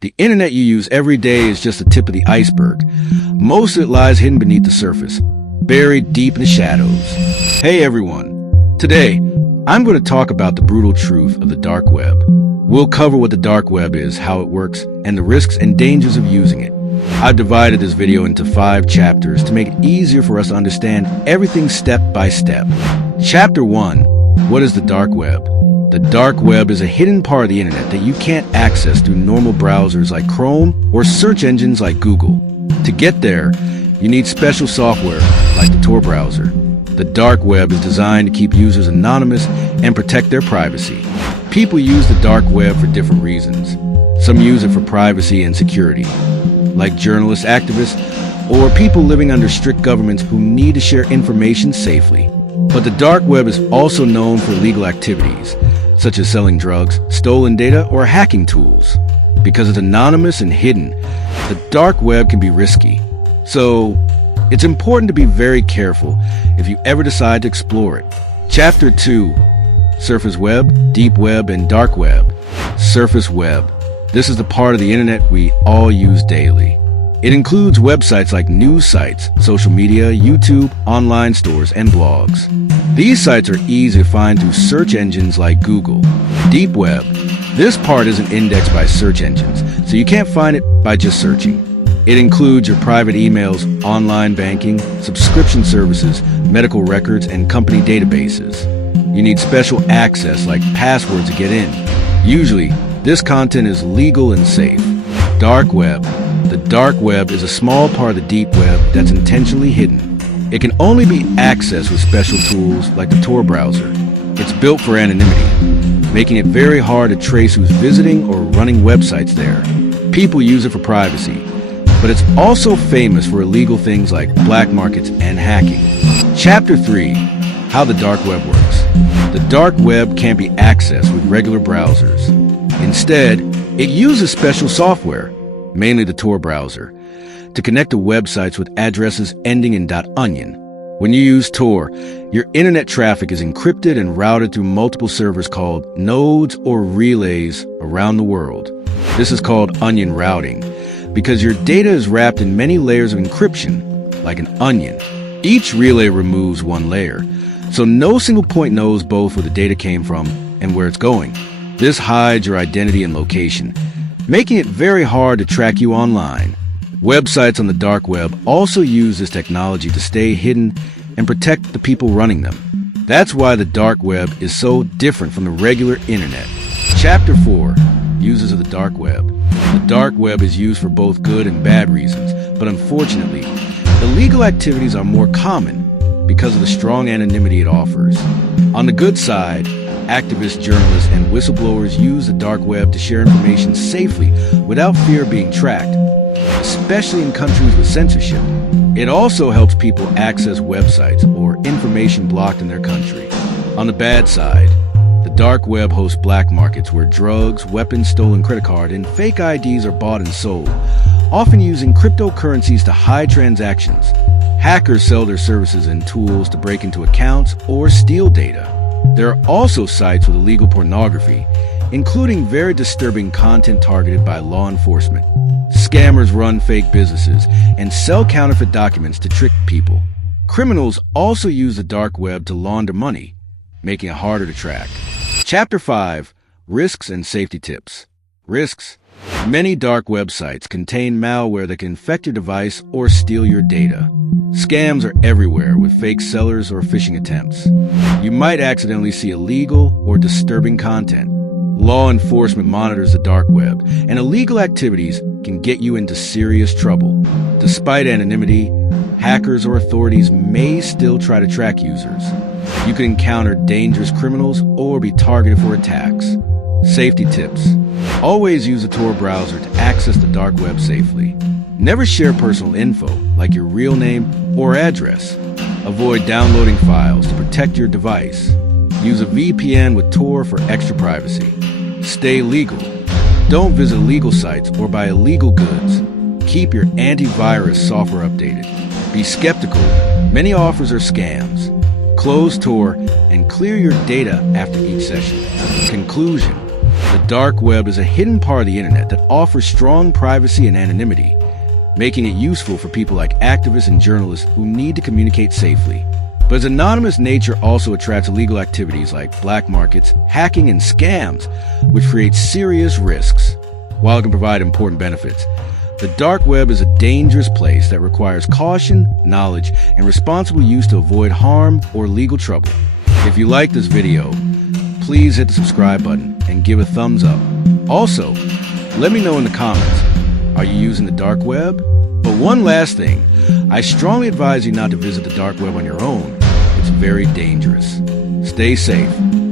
The internet you use every day is just the tip of the iceberg. Most of it lies hidden beneath the surface, buried deep in the shadows. Hey everyone. Today, I'm going to talk about the brutal truth of the dark web. We'll cover what the dark web is, how it works, and the risks and dangers of using it. I've divided this video into 5 chapters to make it easier for us to understand everything step by step. Chapter 1. What is the dark web? The dark web is a hidden part of the internet that you can't access through normal browsers like Chrome or search engines like Google. To get there, you need special software like the Tor browser. The dark web is designed to keep users anonymous and protect their privacy. People use the dark web for different reasons. Some use it for privacy and security, like journalists, activists, or people living under strict governments who need to share information safely. But the dark web is also known for illegal activities, such as selling drugs, stolen data, or hacking tools. Because it's anonymous and hidden, the dark web can be risky. So, it's important to be very careful if you ever decide to explore it. Chapter 2. Surface web, deep web, and dark web. Surface web. This is the part of the internet we all use daily. It includes websites like news sites, social media, YouTube, online stores, and blogs. These sites are easy to find through search engines like Google. Deep web. This part isn't indexed by search engines, so you can't find it by just searching. It includes your private emails, online banking, subscription services, medical records, and company databases. You need special access like passwords to get in. Usually, this content is legal and safe. Dark web. The dark web is a small part of the deep web that's intentionally hidden. It can only be accessed with special tools like the Tor browser. It's built for anonymity, making it very hard to trace who's visiting or running websites there. People use it for privacy, but it's also famous for illegal things like black markets and hacking. Chapter 3. How the dark web works. The dark web can't be accessed with regular browsers. Instead, it uses special software, mainly the Tor browser, to connect to websites with addresses ending in .onion. When you use Tor, your internet traffic is encrypted and routed through multiple servers called nodes or relays around the world. This is called onion routing, because your data is wrapped in many layers of encryption, like an onion. Each relay removes one layer, so no single point knows both where the data came from and where it's going. This hides your identity and location, making it very hard to track you online. Websites on the dark web also use this technology to stay hidden and protect the people running them. That's why the dark web is so different from the regular internet. Chapter 4. Uses of the dark web. The dark web is used for both good and bad reasons, but unfortunately, illegal activities are more common because of the strong anonymity it offers. On the good side, activists, journalists, and whistleblowers use the dark web to share information safely without fear of being tracked, especially in countries with censorship. It also helps people access websites or information blocked in their country. On the bad side, the dark web hosts black markets where drugs, weapons, stolen credit card, and fake IDs are bought and sold, often using cryptocurrencies to hide transactions. Hackers sell their services and tools to break into accounts or steal data. There are also sites with illegal pornography, including very disturbing content targeted by law enforcement. Scammers run fake businesses and sell counterfeit documents to trick people. Criminals also use the dark web to launder money, making it harder to track. Chapter 5. Risks and safety tips. Risks. Many dark websites contain malware that can infect your device or steal your data. Scams are everywhere with fake sellers or phishing attempts. You might accidentally see illegal or disturbing content. Law enforcement monitors the dark web, and illegal activities can get you into serious trouble. Despite anonymity, hackers or authorities may still try to track users. You can encounter dangerous criminals or be targeted for attacks. Safety tips. Always use a Tor browser to access the dark web safely. Never share personal info, like your real name or address. Avoid downloading files to protect your device. Use a VPN with Tor for extra privacy. Stay legal. Don't visit illegal sites or buy illegal goods. Keep your antivirus software updated. Be skeptical. Many offers are scams. Close Tor and clear your data after each session. Conclusion. The dark web is a hidden part of the internet that offers strong privacy and anonymity, making it useful for people like activists and journalists who need to communicate safely. But its anonymous nature also attracts illegal activities like black markets, hacking, and scams, which create serious risks. While it can provide important benefits, the dark web is a dangerous place that requires caution, knowledge, and responsible use to avoid harm or legal trouble. If you like this video, please hit the subscribe button and give a thumbs up. Also, let me know in the comments, are you using the dark web? But one last thing, I strongly advise you not to visit the dark web on your own. It's very dangerous. Stay safe.